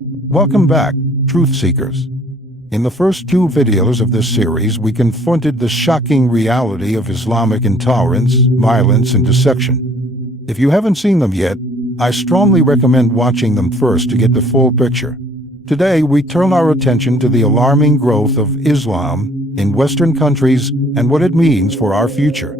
Welcome back, Truth Seekers. In the first two videos of this series, we confronted the shocking reality of Islamic intolerance, violence, and deception. If you haven't seen them yet, I strongly recommend watching them first to get the full picture. Today, we turn our attention to the alarming growth of Islam in Western countries and what it means for our future.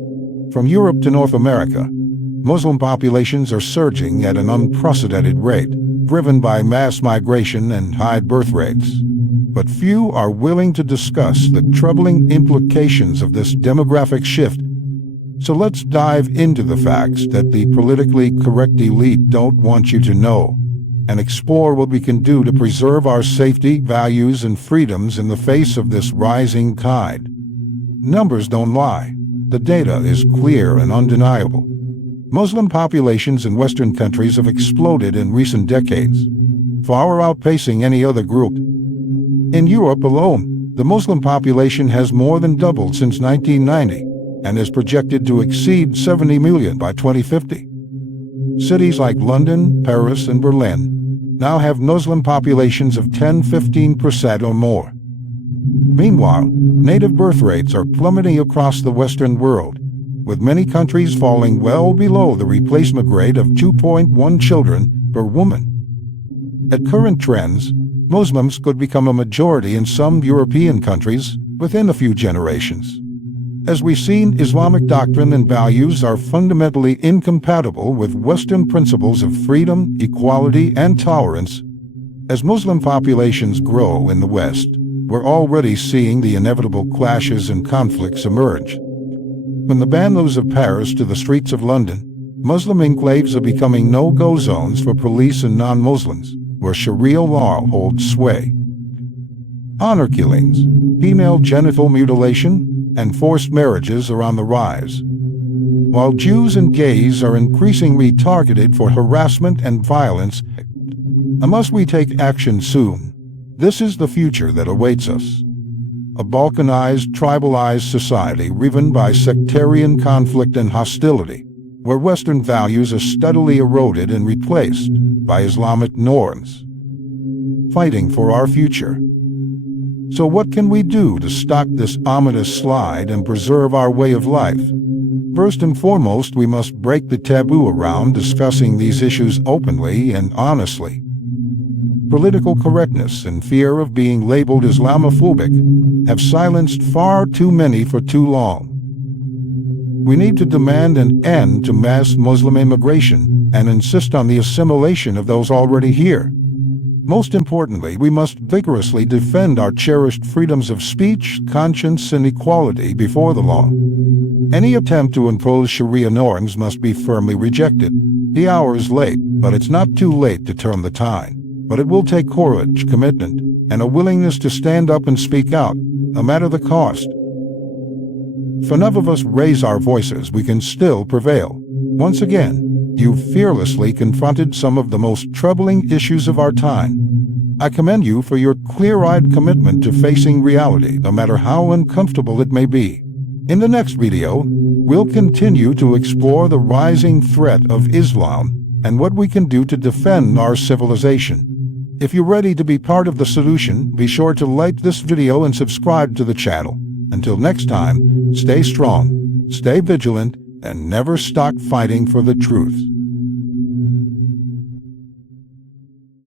From Europe to North America, Muslim populations are surging at an unprecedented rate, driven by mass migration and high birth rates. But few are willing to discuss the troubling implications of this demographic shift. So let's dive into the facts that the politically correct elite don't want you to know, and explore what we can do to preserve our safety, values, and freedoms in the face of this rising tide. Numbers don't lie. The data is clear and undeniable. Muslim populations in Western countries have exploded in recent decades, far outpacing any other group. In Europe alone, the Muslim population has more than doubled since 1990 and is projected to exceed 70 million by 2050. Cities like London, Paris, and Berlin now have Muslim populations of 10–15% or more. Meanwhile, native birth rates are plummeting across the Western world, with many countries falling well below the replacement rate of 2.1 children per woman. At current trends, Muslims could become a majority in some European countries within a few generations. As we've seen, Islamic doctrine and values are fundamentally incompatible with Western principles of freedom, equality, and tolerance. As Muslim populations grow in the West, we're already seeing the inevitable clashes and conflicts emerge. From the banlieues of Paris to the streets of London, Muslim enclaves are becoming no-go zones for police and non-Muslims, where Sharia law holds sway. Honor killings, female genital mutilation, and forced marriages are on the rise. While Jews and gays are increasingly targeted for harassment and violence, unless we take action soon, this is the future that awaits us. A balkanized, tribalized society riven by sectarian conflict and hostility, where Western values are steadily eroded and replaced by Islamic norms. Fighting for our future. So what can we do to stop this ominous slide and preserve our way of life? First and foremost, we must break the taboo around discussing these issues openly and honestly. Political correctness and fear of being labeled Islamophobic have silenced far too many for too long. We need to demand an end to mass Muslim immigration and insist on the assimilation of those already here. Most importantly, we must vigorously defend our cherished freedoms of speech, conscience, and equality before the law. Any attempt to impose Sharia norms must be firmly rejected. The hour is late, but it's not too late to turn the tide. But it will take courage, commitment, and a willingness to stand up and speak out, no matter the cost. If enough of us raise our voices, we can still prevail. Once again, you've fearlessly confronted some of the most troubling issues of our time. I commend you for your clear-eyed commitment to facing reality, no matter how uncomfortable it may be. In the next video, we'll continue to explore the rising threat of Islam and what we can do to defend our civilization. If you're ready to be part of the solution, be sure to like this video and subscribe to the channel. Until next time, stay strong, stay vigilant, and never stop fighting for the truth.